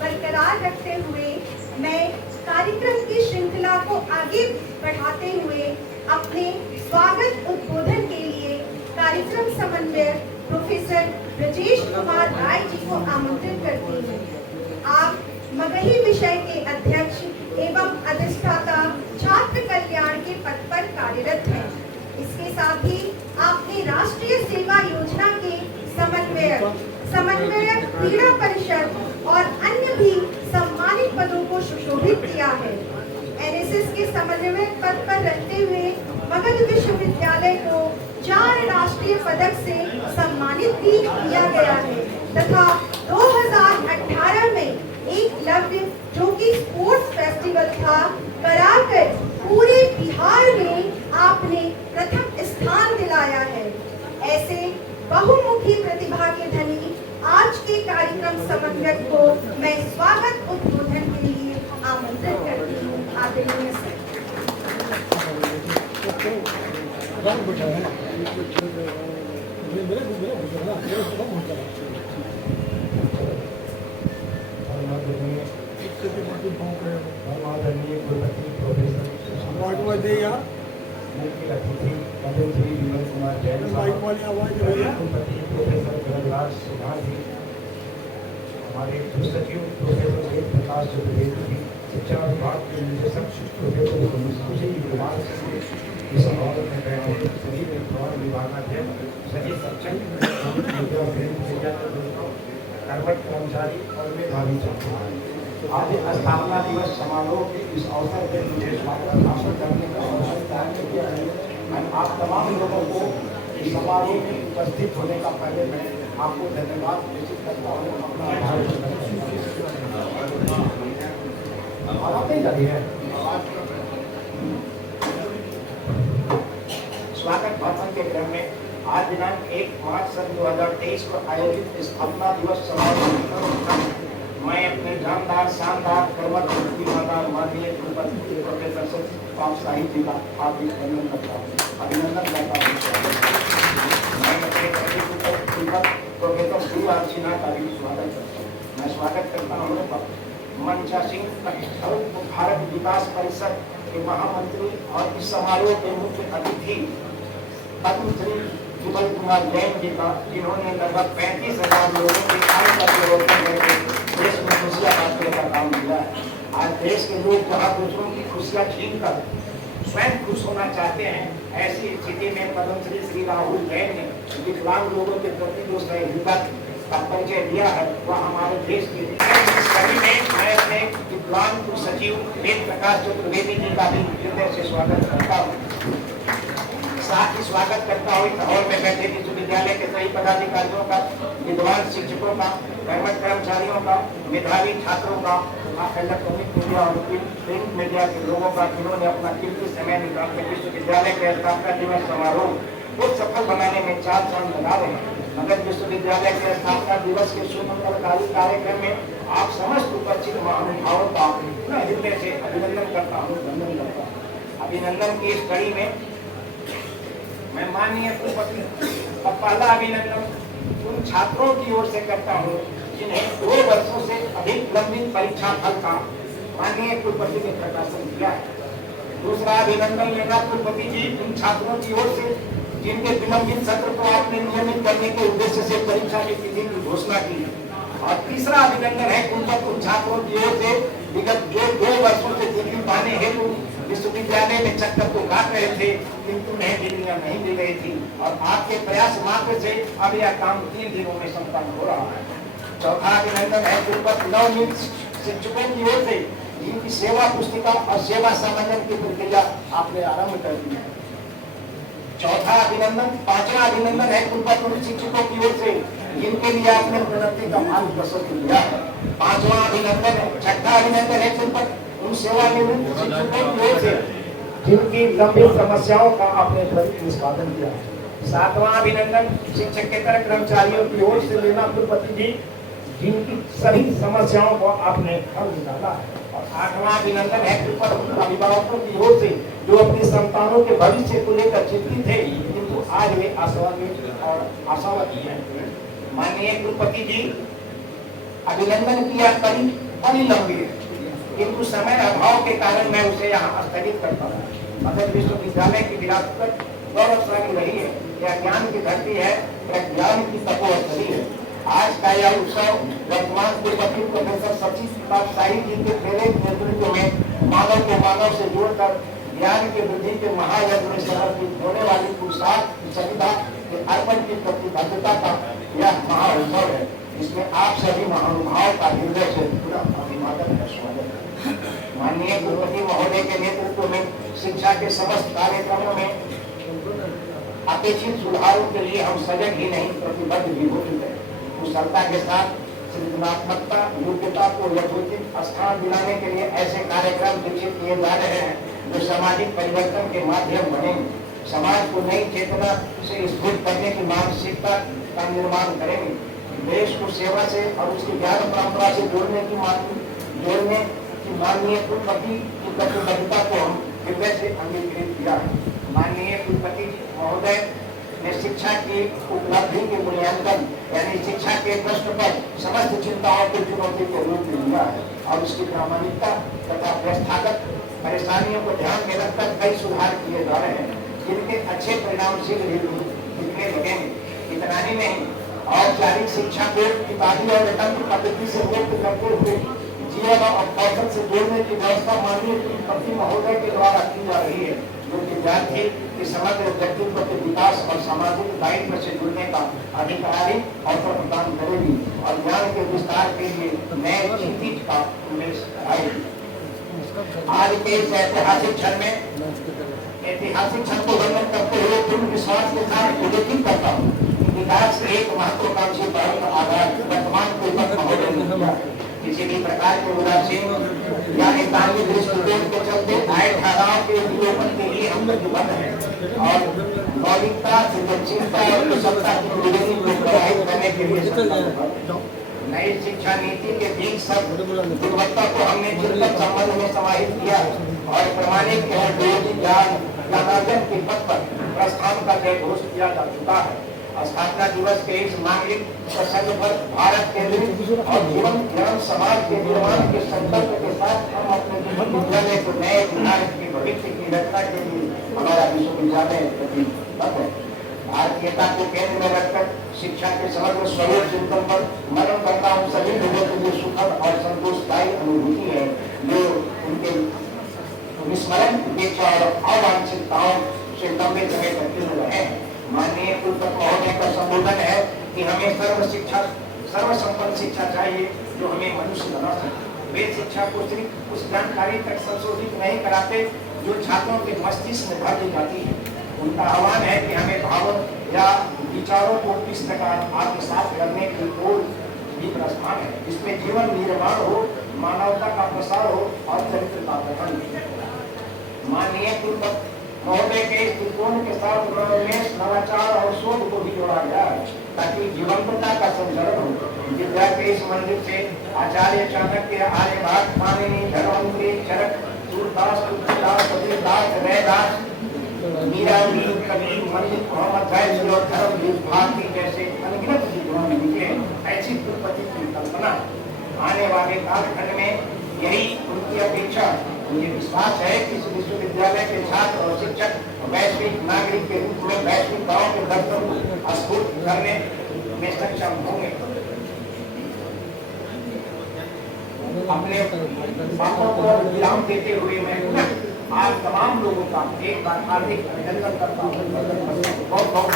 बरकरार रखते हुए मैं कार्यक्रम की श्रृंखला को आगे बढ़ाते हुए अपने स्वागत उद्बोधन के लिए कार्यक्रम समन्वयक प्रोफेसर ब्रजेश कुमार राय जी को आमंत्रित करती हूँ। आप मगही विषय के अध्यक्ष एवं अधिष्ठाता छात्र कल्याण के पद पर कार्यरत हैं। इसके साथ ही आपने राष्ट्रीय सेवा योजना के समन्वयक क्रीड़ा परिषद और अन्य भी सम्मानित पदों को सुशोभित किया है। एनएसएस के समन्वयक पद पर रहते हुए मगध विश्वविद्यालय को 4 राष्ट्रीय पदक से सम्मानित भी किया गया है तथा 2018 में एकलव्य जो कि स्पोर्ट्स फेस्टिवल था कराकर पूरे बिहार में आपने प्रथम स्थान दिलाया है। ऐसे बहुमुखी प्रतिभा के धनी आज के कार्यक्रम समन्वयक को मैं स्वागत उद्बोधन के लिए आमंत्रित करती हूँ। आदरणीय सर। मुख्य अतिथि पद्मश्री विमल कुमार जैन जी, हमारे सचिव प्रोफेसर वेद प्रकाश चतुर्वेदी जी, शिक्षा विभाग के निदेशक प्रोफेसर सुशील कुमार इस अवसर में बैठे सभी विभागाध्यक्ष सचिव कर्मठ कर्मचारी और मेधावी छात्र, आज स्थापना दिवस समारोह के इस अवसर पर मुझे स्वागत भाषण करने का अवसर प्राप्त किया है। मैं आप तमाम लोगों को इस समारोह में उपस्थित होने का पहले मैं आपको धन्यवाद घोषित करता हूँ। अपना आभार स्वागत भाषण के क्रम में आज दिनांक 1 मार्च सन 2023 को आयोजित स्थापना दिवस समारोह मैं अपने जानदार शानदार कर्मठ प्रतिभादार माननीय कुलपति प्रोफेसर सचिव साहिब जी का हार्दिक अभिनंदन करता हूँ। मैं अपने कुलपति प्रोफेसर श्री आर सिन्हा का भी स्वागत करता हूँ। मैं स्वागत करता हूँ मंचा सिंह भारत विकास परिषद के महामंत्री और इस समारोह के मुख्य अतिथि पद्मश्री विमल कुमार जैन जी का, जिन्होंने लगभग 35,000 लोगों के आय का परिवर्तन करके देश में खुशियाँ बांटने का काम किया है। आज देश के लोग जहाँ दूसरों की खुशियाँ छीन कर स्वयं खुश होना चाहते हैं, ऐसी स्थिति में पद्मश्री श्री राहुल जैन ने विकलांग लोगों के प्रति जो सहयोगिता का परिचय दिया है वह हमारे देश के सभी में मैं अपने विकलांग सचिव वेद प्रकाश चतुर्वेदी जी का भी हृदय से स्वागत करता हूँ। साथ ही स्वागत करता हूँ इस हॉल में बैठे विश्वविद्यालय के सभी पदाधिकारियों का, विद्वान शिक्षकों का, कर्मठ कर्मचारियों का, मेधावी छात्रों का, इलेक्ट्रॉनिक मीडिया और प्रिंट मीडिया के लोगों का, जिन्होंने अपना कीमती समय निकाल कर विश्वविद्यालय के स्थापना दिवस समारोह को सफल बनाने में 4 चांद लगा रहे हैं। मगध विश्वविद्यालय के स्थापना दिवस के सुमंगलकारी कार्यक्रम में आप समस्त उपस्थित महानुभावों का मैं हृदय से अभिनंदन करता हूँ, वंदन करता हूँ। अभिनंदन की इस कड़ी में मैं माननीय कुलपति का पहला अभिनंदन उन छात्रों की ओर से करता हूँ जिन्हें 2 वर्षों से अधिक लंबी परीक्षा फल का माननीय कुलपति ने प्रकाशन किया है। दूसरा अभिनंदन लेना कुलपति जी उन छात्रों की ओर से जिनके विलंबित सत्र को आपने नियमित करने के उद्देश्य से परीक्षा की तिथि की घोषणा की है। और तीसरा अभिनंदन है कुलपति उन छात्रों की ओर से विगत जो 2 वर्षों से डिग्री पाने हेतु विश्वविद्यालय में चक्कर तो काट रहे थे किंतु उन्हें डिग्रियां नहीं मिल रही थी और आपके प्रयास मात्र से अब यह काम 3 दिनों में संपन्न हो रहा है। चौथा अभिनंदन है कुलपति नवनियुक्त शिक्षकों की ओर से जिनकी सेवा पुस्तिका और सेवा सामान्यन की प्रक्रिया आपने आरंभ कर दी है। चौथा अभिनंदन, 5वां अभिनंदन है कुलपति शिक्षकों की ओर से जिनके लिए आपने प्रोन्नति का मार्ग प्रशस्त किया है। 5वां अभिनंदन है, 6ठा अभिनंदन है कुलपति उन सेवानिवृत्त शिक्षकों की ओर से जिनकी लंबी समस्याओं का आपने त्वरित निष्पादन किया। 7वां अभिनंदन शिक्षकेतर कर्मचारियों की ओर से लेना कुलपति जी जिनकी सभी समस्याओं को आपने हल निकाला है। और 8वां अभिनंदन है कुलपति अभिभावकों की ओर से जो अपनी संतानों के भविष्य को लेकर चिंतित थे किंतु आज वे आशान्वित और आशावती हैं। माननीय कुलपति जी, अभिनंदन की यह कड़ी बड़ी लंबी है, किंतु समय अभाव के कारण मैं उसे यहाँ स्थगित करता हूँ। मगध विश्वविद्यालय की विरासत गौरवशाली रही है। यह ज्ञान की धरती है, यह ज्ञान की तपोस्थली है। आज का यह उत्सव वर्तमान कुलपति प्रोफेसर सचिव प्रताप शाही जी के प्रेरक नेतृत्व में मानव को मानव से जोड़कर ज्ञान की वृद्धि के महायज्ञ में समर्पित होने वाली पुरुषार्थ की संविधा के अर्पण की प्रतिबद्धता का यह महाउत्सव है। इसमें आप सभी महानुभाव का हृदय से पूरा अभिवादन का स्वागत है। माननीय कुलपति महोदय के नेतृत्व में शिक्षा के समस्त कार्यक्रमों में अपेक्षित सुधारों के लिए हम सजग ही नहीं प्रतिबद्ध भी हो चुके हैं। कुशलता के साथ सृजनात्मकता योग्यता को यथोचित स्थान दिलाने के लिए ऐसे कार्यक्रम विकसित किए जा रहे हैं जो सामाजिक परिवर्तन के माध्यम बनेंगे, समाज को नई चेतना से स्फूर्त करने की मानसिकता का निर्माण करेंगे, देश को सेवा से और उसकी ज्ञान परंपरा से जोड़ने की माननीय कुलपति की प्रतिबद्धता को हम हृदय से अंगीकृत किया है। माननीय कुलपति महोदय ने शिक्षा की उपलब्धि के मूल्यांकन यानी शिक्षा के प्रश्न पर समस्त चिंताओं की चुनौती के रूप में लिया है और उसकी प्रामाणिकता तथा व्यवस्थागत परेशानियों को ध्यान में रखकर कई सुधार किए जा रहे हैं, जिनके अच्छे परिणाम शीघ्र ही दिखने लगेंगे। इतना ही नहीं, औपचारिक शिक्षा को किताबी और तंत्र पद्धति से मुक्त करते हुए जीवन और कौशल से जोड़ने की व्यवस्था माननीय कुलपति महोदय के द्वारा की जा रही है, जो कि विद्यार्थी के समग्र व्यक्तित्व के विकास और सामाजिक दायित्व से जुड़ने का अधिकारी अवसर प्रदान करेगी और ज्ञान के विस्तार के लिए नए क्षितिज का उन्मेष कराएगी। आज के इस ऐतिहासिक क्षण को वर्णन करते हुए पूर्ण विश्वास के साथ उल्लेखित करता हूँ। विकास एक महत्वाकांक्षी पहल का आधार वर्तमान कुलपति महोदय ने किया। किसी भी प्रकार के उदासीन या एकांगी दृष्टिकोण के चलते आए ठहराव के विलोपन के लिए हम प्रतिबद्ध हैं और मौलिकता, सृजनशीलता और कुशलता की प्रगति को प्रभावित करने के लिए संकल्पबद्ध हैं। नई शिक्षा नीति के बीच सब गुणवत्ता को हमने चिंतन संबंध में समाहित किया और प्रमाणिक एवं ज्ञानार्जन के पथ पर प्रस्थान का जय घोष किया जा चुका है। स्थापना दिवस के इस मांगलिक प्रसंग पर भारत केंद्रित और जीवन ज्ञान समाज के निर्माण के संकल्प के साथ हम अपने विश्वविद्यालय को नए भारत के भविष्य की रचना के लिए हमारा विश्वविद्यालय प्रतिबद्ध है। भारतीयता को केंद्र में रखकर शिक्षा के समग्र स्वरूप चिंतन पर मनन करता हूँ सभी लोगों के लिए सुखद और संतोषदायी अनुभूति है, जो उनके विस्मरण उपेक्षा और अवांछितताओं से लंबे समय तक चल रहे हैं। माननीय कुलपति महोदय का संबोधन है कि हमें सर्वसंपन्न शिक्षा चाहिए जो हमें मनुष्य बना सके। वे शिक्षा को सिर्फ उस जानकारी तक संशोधित नहीं कराते जो छात्रों के मस्तिष्क में भर दी जाती है। उनका आह्वान है कि हमें भावों या विचारों को किस प्रकार आत्मसात करने की ओर भी प्रस्थान है, जिसमें जीवन निर्माण हो, मानवता का प्रसार हो और चरित्र का गठन। माननीय कुलपति महोदय के इस दृष्टिकोण के साथ उन्मेष, नवाचार और शोध को भी जोड़ा गया है ताकि जीवंतता का संचरण हो। विद्या के इस मंदिर से आचार्य चाणक्य, आर्यभट्ट, पाणिनि, धर्मपुरी, चरक, सूरदास, तुलसीदास, कबीरदास, रैदास, मीरावी, कबीर, पंडित मोहम्मद फैज और धर्मवीर भारती जैसे अनगिनत विद्वान लिखे हैं। ऐसी कुलपति की कल्पना आने वाले कालखंड में यही उनकी अपेक्षा। मुझे विश्वास है कि इस विश्वविद्यालय के छात्र और शिक्षक वैश्विक नागरिक के रूप में वैश्विक गांव के दर्शन को स्फूर्त करने में सक्षम होंगे। अपने बातों को विराम देते हुए मैं आज तमाम लोगों का एक बार हार्दिक अभिनंदन करता हूँ। बहुत बहुत